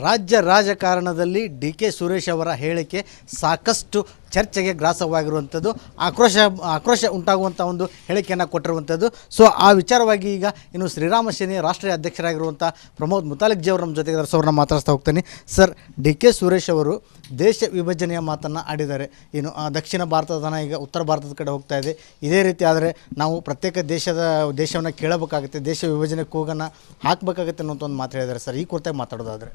ರಾಜ್ಯ ರಾಜಕಾರಣದಲ್ಲಿ D K Suresh ಅವರ ಹೇಳಿಕೆ ಸಾಕಷ್ಟು ಚರ್ಚೆಗೆ ಗ್ರಾಸವಾಗಿರುವಂಥದ್ದು, ಆಕ್ರೋಶ ಉಂಟಾಗುವಂಥ ಒಂದು ಹೇಳಿಕೆಯನ್ನು ಕೊಟ್ಟಿರುವಂಥದ್ದು. ಸೊ ಆ ವಿಚಾರವಾಗಿ ಈಗ ಇನ್ನು ಶ್ರೀರಾಮ ಸೇನೆ ರಾಷ್ಟ್ರೀಯ ಅಧ್ಯಕ್ಷರಾಗಿರುವಂಥ ಪ್ರಮೋದ್ ಮುತಾಲಿಕ್ ಜಿ ಅವರು ನಮ್ಮ ಜೊತೆಗೆ ಅವ್ರನ್ನ ಮಾತಾಡ್ತಾ ಹೋಗ್ತೀನಿ. ಸರ್, ಡಿ ಕೆ ಸುರೇಶ್ ಅವರು ದೇಶ ವಿಭಜನೆಯ ಮಾತನ್ನು ಆಡಿದ್ದಾರೆ. ಇನ್ನು ದಕ್ಷಿಣ ಭಾರತದ ಈಗ ಉತ್ತರ ಭಾರತದ ಕಡೆ ಹೋಗ್ತಾ ಇದೆ. ಇದೇ ರೀತಿ ಆದರೆ ನಾವು ಪ್ರತ್ಯೇಕ ದೇಶವನ್ನು ಕೇಳಬೇಕಾಗುತ್ತೆ, ದೇಶ ವಿಭಜನೆ ಕೂಗನ್ನು ಹಾಕಬೇಕಾಗುತ್ತೆ ಅನ್ನೋಂಥ ಒಂದು ಮಾತು ಹೇಳಿದ್ದಾರೆ. ಸರ್, ಈ ಕುರಿತಾಗಿ ಮಾತಾಡೋದಾದರೆ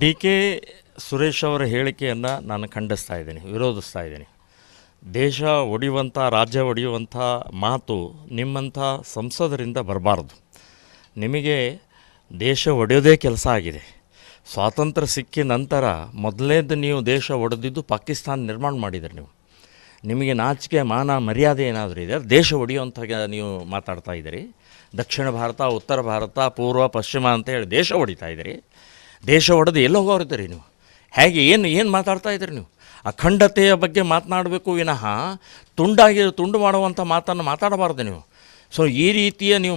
ಡಿ ಕೆ ಸುರೇಶ್ ಅವರ ಹೇಳಿಕೆಯನ್ನು ನಾನು ಖಂಡಿಸ್ತಾ ಇದ್ದೀನಿ, ವಿರೋಧಿಸ್ತಾ ಇದ್ದೀನಿ. ದೇಶ ಒಡೆಯುವಂಥ, ರಾಜ್ಯ ಒಡೆಯುವಂಥ ಮಾತು ನಿಮ್ಮಂಥ ಸಂಸದರಿಂದ ಬರಬಾರ್ದು. ನಿಮಗೆ ದೇಶ ಒಡೆಯೋದೇ ಕೆಲಸ ಆಗಿದೆ. ಸ್ವಾತಂತ್ರ್ಯ ಸಿಕ್ಕಿದ ನಂತರ ಮೊದಲನೇದು ನೀವು ದೇಶ ಒಡೆದಿದ್ದು ಪಾಕಿಸ್ತಾನ ನಿರ್ಮಾಣ ಮಾಡಿದ್ದೀರಿ. ನಿಮಗೆ ನಾಚಿಕೆ ಮಾನ ಮರ್ಯಾದೆ ಏನಾದರೂ ಇದೆ, ದೇಶ ಒಡೆಯುವಂಥ ನೀವು ಮಾತಾಡ್ತಾ ಇದ್ದೀರಿ. ದಕ್ಷಿಣ ಭಾರತ, ಉತ್ತರ ಭಾರತ, ಪೂರ್ವ ಪಶ್ಚಿಮ ಅಂತ ಹೇಳಿ ದೇಶ ಹೊಡಿತಾ ಇದ್ದೀರಿ. ದೇಶ ಒಡೆದು ಎಲ್ಲ ಹೋಗಿರ್ತೀರಿ ನೀವು. ಹೇಗೆ ಏನು ಮಾತಾಡ್ತಾ ಇದ್ದೀರಿ ನೀವು? ಅಖಂಡತೆಯ ಬಗ್ಗೆ ಮಾತನಾಡಬೇಕು ವಿನಃ ತುಂಡು ಮಾಡುವಂಥ ಮಾತನ್ನು ಮಾತಾಡಬಾರ್ದು ನೀವು. ಸೊ ಈ ರೀತಿಯ ನೀವು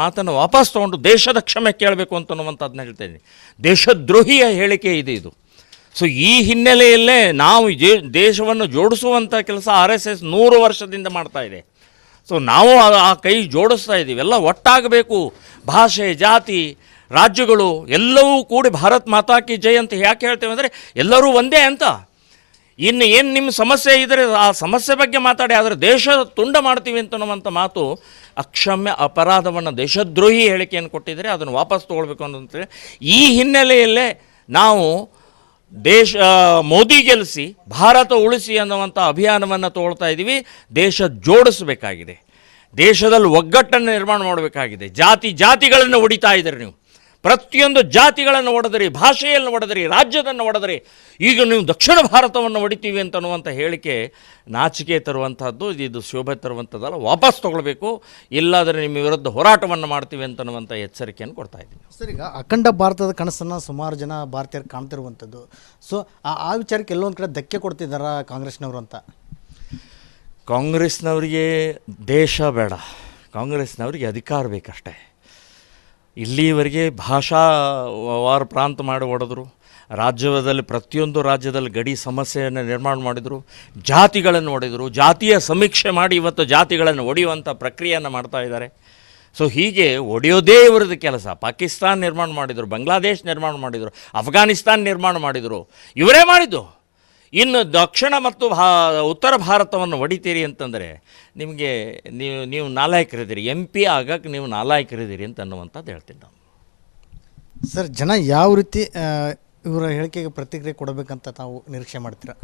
ಮಾತನ್ನು ವಾಪಸ್ ತೊಗೊಂಡು ದೇಶದ ಕ್ಷಮೆ ಕೇಳಬೇಕು ಅಂತನ್ನುವಂಥದ್ದನ್ನ ಹೇಳ್ತಾ ಇದ್ದೀನಿ. ದೇಶದ್ರೋಹಿಯ ಹೇಳಿಕೆ ಇದು. ಸೊ ಈ ಹಿನ್ನೆಲೆಯಲ್ಲೇ ನಾವು ದೇಶವನ್ನು ಜೋಡಿಸುವಂಥ ಕೆಲಸ RSS 100 ವರ್ಷದಿಂದ ಮಾಡ್ತಾ ಇದೆ. ಸೊ ನಾವು ಆ ಕೈ ಜೋಡಿಸ್ತಾ ಇದ್ದೀವಿ. ಎಲ್ಲ ಒಟ್ಟಾಗಬೇಕು. ಭಾಷೆ, ಜಾತಿ, ರಾಜ್ಯಗಳು ಎಲ್ಲವೂ ಕೂಡಿ ಭಾರತ್ ಮಾತಾ ಕಿ ಜೈ ಅಂತ ಯಾಕೆ ಹೇಳ್ತೇವೆ ಅಂದರೆ ಎಲ್ಲರೂ ಒಂದೇ ಅಂತ. ಇನ್ನು ಏನು ನಿಮ್ಮ ಸಮಸ್ಯೆ ಇದ್ದರೆ ಆ ಸಮಸ್ಯೆ ಬಗ್ಗೆ ಮಾತಾಡಿ, ಆದರೆ ದೇಶ ತುಂಡ ಮಾಡ್ತೀವಿ ಅಂತನ್ನುವಂಥ ಮಾತು ಅಕ್ಷಮ್ಯ ಅಪರಾಧವನ್ನು, ದೇಶದ್ರೋಹಿ ಹೇಳಿಕೆಯನ್ನು ಕೊಟ್ಟಿದ್ದರೆ ಅದನ್ನು ವಾಪಸ್ ತೊಗೊಳ್ಬೇಕು ಅಂತಂತೇಳಿ ಈ ಹಿನ್ನೆಲೆಯಲ್ಲೇ ನಾವು ಮೋದಿ ಗೆಲ್ಲಿಸಿ ಭಾರತ ಉಳಿಸಿ ಅನ್ನುವಂಥ ಅಭಿಯಾನವನ್ನು ತೊಗೊಳ್ತಾ ಇದ್ದೀವಿ. ದೇಶ ಜೋಡಿಸಬೇಕಾಗಿದೆ, ದೇಶದಲ್ಲಿ ಒಗ್ಗಟ್ಟನ್ನು ನಿರ್ಮಾಣ ಮಾಡಬೇಕಾಗಿದೆ. ಜಾತಿಗಳನ್ನು ಹೊಡಿತಾ ಇದ್ದೀರಿ ನೀವು. ಪ್ರತಿಯೊಂದು ಜಾತಿಗಳನ್ನು ಒಡೆದ್ರಿ, ಭಾಷೆಯನ್ನು ಒಡೆದ್ರಿ, ರಾಜ್ಯದನ್ನು ಒಡೆದ್ರಿ. ಈಗ ನೀವು ದಕ್ಷಿಣ ಭಾರತವನ್ನು ಹೊಡಿತೀವಿ ಅಂತನ್ನುವಂಥ ಹೇಳಿಕೆ ನಾಚಿಕೆ ತರುವಂಥದ್ದು, ಇದು ಶೋಭೆ ತರುವಂಥದ್ದಲ್ಲ. ವಾಪಸ್ ತೊಗೊಳ್ಬೇಕು, ಇಲ್ಲಾದರೆ ನಿಮ್ಮ ವಿರುದ್ಧ ಹೋರಾಟವನ್ನು ಮಾಡ್ತೀವಿ ಅಂತನ್ನುವಂಥ ಎಚ್ಚರಿಕೆಯನ್ನು ಕೊಡ್ತಾ ಇದ್ದೀನಿ. ಸರ್, ಈಗ ಅಖಂಡ ಭಾರತದ ಕನಸನ್ನು ಸುಮಾರು ಜನ ಭಾರತೀಯರು ಕಾಣ್ತಿರುವಂಥದ್ದು. ಸೊ ಆ ವಿಚಾರಕ್ಕೆ ಎಲ್ಲೊಂದು ಕಡೆ ಧಕ್ಕೆ ಕೊಡ್ತಿದ್ದಾರಾ ಕಾಂಗ್ರೆಸ್ನವರು ಅಂತ? ಕಾಂಗ್ರೆಸ್ನವರಿಗೆ ದೇಶ ಬೇಡ, ಕಾಂಗ್ರೆಸ್ನವರಿಗೆ ಅಧಿಕಾರ ಬೇಕಷ್ಟೇ. ಇಲ್ಲಿವರೆಗೆ ಭಾಷಾವಾರು ಪ್ರಾಂತ ಮಾಡಿ ಹೊಡೆದ್ರು, ರಾಜ್ಯದಲ್ಲಿ ಪ್ರತಿಯೊಂದು ರಾಜ್ಯದಲ್ಲಿ ಗಡಿ ಸಮಸ್ಯೆಯನ್ನು ನಿರ್ಮಾಣ ಮಾಡಿದರು, ಜಾತಿಗಳನ್ನು ಹೊಡೆದರು, ಜಾತಿಯ ಸಮೀಕ್ಷೆ ಮಾಡಿ ಇವತ್ತು ಜಾತಿಗಳನ್ನು ಒಡೆಯುವಂಥ ಪ್ರಕ್ರಿಯೆಯನ್ನು ಮಾಡ್ತಾ ಇದ್ದಾರೆ. ಸೊ ಹೀಗೆ ಒಡೆಯೋದೇ ಇವರದ್ದು ಕೆಲಸ. ಪಾಕಿಸ್ತಾನ ನಿರ್ಮಾಣ ಮಾಡಿದರು, ಬಾಂಗ್ಲಾದೇಶ್ ನಿರ್ಮಾಣ ಮಾಡಿದರು, ಅಫ್ಘಾನಿಸ್ತಾನ ನಿರ್ಮಾಣ ಮಾಡಿದರು, ಇವರೇ ಮಾಡಿದ್ದು. ಇನ್ನು ದಕ್ಷಿಣ ಮತ್ತು ಉತ್ತರ ಭಾರತವನ್ನು ಹೊಡಿತೀರಿ ಅಂತಂದರೆ ನಿಮಗೆ ನೀವು ನಾಲಾಯಕರಿದ್ದೀರಿ, MP ಆಗಕ್ಕೆ ನೀವು ನಾಲಾಯಕರಿದ್ದೀರಿ ಅಂತ ಅನ್ನುವಂಥದ್ದು ಹೇಳ್ತೀನಿ ನಾನು. ಸರ್, ಜನ ಯಾವ ರೀತಿ ಇವರ ಹೇಳಿಕೆಗೆ ಪ್ರತಿಕ್ರಿಯೆ ಕೊಡಬೇಕಂತ ತಾವು ನಿರೀಕ್ಷೆ ಮಾಡ್ತೀರಾ?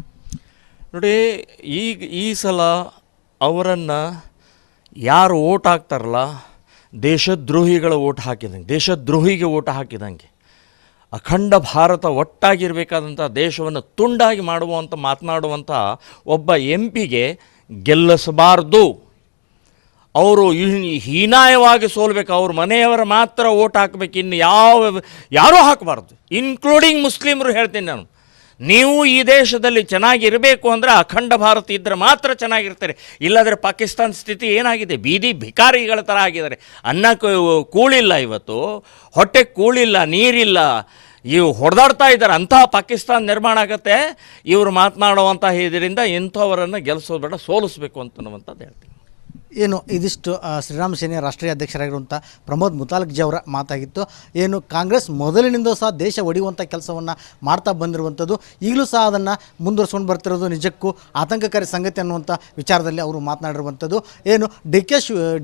ನೋಡಿ, ಈ ಸಲ ಅವರನ್ನು ಯಾರು ಓಟ್ ಹಾಕ್ತಾರಲ್ಲ, ದೇಶದ್ರೋಹಿಗಳ ಓಟ್ ಹಾಕಿದಂಗೆ, ದೇಶದ್ರೋಹಿಗೆ ಓಟ್ ಹಾಕಿದಂಗೆ. ಅಖಂಡ ಭಾರತ ಒಟ್ಟಾಗಿರಬೇಕಾದಂಥ ದೇಶವನ್ನು ತುಂಡಾಗಿ ಮಾತನಾಡುವಂಥ ಒಬ್ಬ MP ಗೆಲ್ಲಿಸಬಾರ್ದು. ಅವರು ಹೀನಾಯವಾಗಿ ಸೋಲ್ಬೇಕು. ಅವ್ರ ಮನೆಯವರ ಮಾತ್ರ ಓಟ್ ಹಾಕಬೇಕು, ಇನ್ನು ಯಾರೂ ಹಾಕಬಾರ್ದು, ಇನ್ಕ್ಲೂಡಿಂಗ್ ಮುಸ್ಲಿಮರು. ಹೇಳ್ತೀನಿ ನಾನು, ನೀವು ಈ ದೇಶದಲ್ಲಿ ಚೆನ್ನಾಗಿರಬೇಕು ಅಂದರೆ ಅಖಂಡ ಭಾರತ ಇದ್ದರೆ ಮಾತ್ರ ಚೆನ್ನಾಗಿರ್ತಾರೆ. ಇಲ್ಲಾಂದರೆ ಪಾಕಿಸ್ತಾನ ಸ್ಥಿತಿ ಏನಾಗಿದೆ? ಬೀದಿ ಭಿಕಾರಿಗಳ ಥರ ಆಗಿದ್ದಾರೆ. ಅನ್ನ ಕೂಳಿಲ್ಲ, ಇವತ್ತು ಹೊಟ್ಟೆಗೆ ಕೂಳಿಲ್ಲ, ನೀರಿಲ್ಲ, ಇವು ಹೊಡೆದಾಡ್ತಾ ಇದ್ದಾರೆ. ಅಂತಹ ಪಾಕಿಸ್ತಾನ ನಿರ್ಮಾಣ ಆಗುತ್ತೆ ಇವರು ಮಾತನಾಡುವಂಥ ಇದರಿಂದ. ಇಂಥವರನ್ನು ಗೆಲ್ಲಿಸೋದು ಬೇಡ, ಸೋಲಿಸಬೇಕು ಅಂತನ್ನುವಂಥದ್ದು ಹೇಳ್ತೀನಿ. ಏನು ಇದಿಷ್ಟು ಶ್ರೀರಾಮ ಸೇನೆಯ ರಾಷ್ಟ್ರೀಯ ಅಧ್ಯಕ್ಷರಾಗಿರುವಂಥ ಪ್ರಮೋದ್ ಮುತಾಲಿಕ್ ಜಿ ಅವರ ಮಾತಾಗಿತ್ತು. ಏನು ಕಾಂಗ್ರೆಸ್ ಮೊದಲಿನಿಂದ ಸಹ ದೇಶ ಒಡೆಯುವಂಥ ಕೆಲಸವನ್ನು ಮಾಡ್ತಾ ಬಂದಿರುವಂಥದ್ದು, ಈಗಲೂ ಸಹ ಅದನ್ನು ಮುಂದುವರ್ಸ್ಕೊಂಡು ಬರ್ತಿರೋದು ನಿಜಕ್ಕೂ ಆತಂಕಕಾರಿ ಸಂಗತಿ ಅನ್ನುವಂಥ ವಿಚಾರದಲ್ಲಿ ಅವರು ಮಾತನಾಡಿರುವಂಥದ್ದು. ಏನು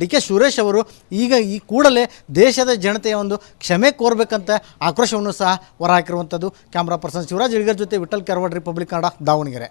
ಡಿ ಕೆ ಸುರೇಶ್ ಅವರು ಈಗ ಈ ಕೂಡಲೇ ದೇಶದ ಜನತೆಯ ಒಂದು ಕ್ಷಮೆ ಕೋರಬೇಕಂತ ಆಕ್ರೋಶವನ್ನು ಸಹ ಹೊರಹಾಕಿರುವಂಥದ್ದು. ಕ್ಯಾಮ್ರಾ ಪರ್ಸನ್ ಶಿವರಾಜ್ ಇಳಿಗರ್ ಜೊತೆ ವಿಠಲ್ ಕೆರವಾಡ್, ರಿಪಬ್ಲಿಕ್ ಕನ್ನಡ, ದಾವಣಗೆರೆ.